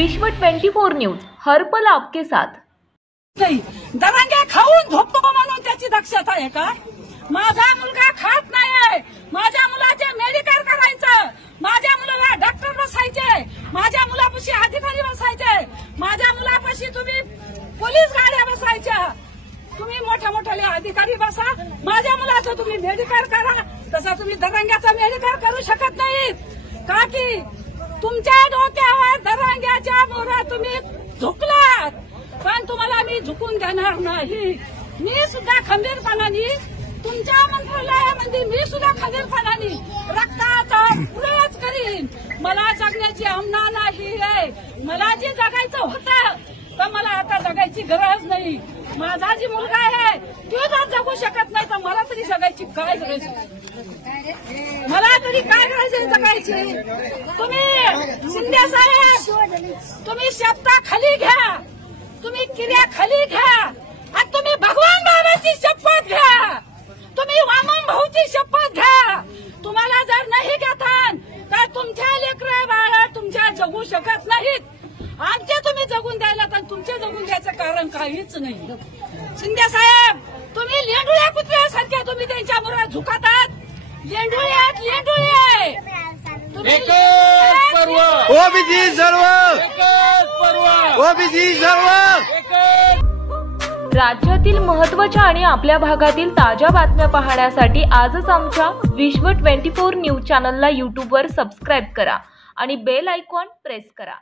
विश्व 24 न्यूज हर पल आपके साथ। नाही दरांगे खाऊन झोपतो म्हणून त्याची दक्षता आहे का? माझा मुलगा खात नाहीये, माझ्या मुलाचे मेडिकल करायचं, माझ्या मुलाला डॉक्टर बसायचे, माझ्या मुलापाशी अधिकारी बसायचे, माझ्या मुलापाशी तुम्ही पोलीस गाड्या बसायच्या, तुम्ही मोठ्या मोठ्याले अधिकारी बसा, माझ्या मुलाचं तुम्ही मेडिकल करा, तसं तुम्ही दरांग्याचं मेडिकल करू शकत नाही का? की तुमच्या डोक्यावर दरांग्याच्या मोहरा तुम्ही झुकलात, पण तुम्हाला मी झुकून देणार नाही। मी सुद्धा खंबीरपणाने तुमच्या मंत्रालयामध्ये मी सुद्धा खंबीरपणाने रक्ताचा प्रयोग करीन। मला जगण्याची आमना नाही आहे, मला जे जगायचं होतं तर मला आता जगायची गरज नाही। माझा जी मुलगा आहे तो जर जगू शकत नाही तर मला तरी जगायची काय गरज आहे? मला तरी काय गरज आहे जगायची? तुम्ही शिंदे साहेब, तुम्ही शब्द खाली घ्या, तुम्ही क्रिया खाली घ्या आणि तुम्ही भगवान बाबाची शपथ घ्या, तुम्ही वामन भाऊची शपथ घ्या। तुम्हाला जर नाही घेतान तर तुमच्या लेकरं बाळा तुमच्या जगू शकत नाहीत। आमचे तुम्ही जगून द्यायला तर तुमचे जगून द्यायचं कारण काहीच नाही। शिंदे साहेब, तुम्ही लेंडुळ्या कुत्र्यासारख्या तुम्ही त्यांच्या मुळात झुकतात। लेंडुळ्यात लेंडुळे ओबीसी सर्व, ओबीसी सर्व। राज्यातील महत्त्वाच्या आणि आपल्या भागातील ताज्या बातम्या पाहण्यासाठी आजच आमच्या विश्व 24 न्यूज चॅनलला यूट्यूबवर सबस्क्राईब करा आणि बेल आयकॉन प्रेस करा।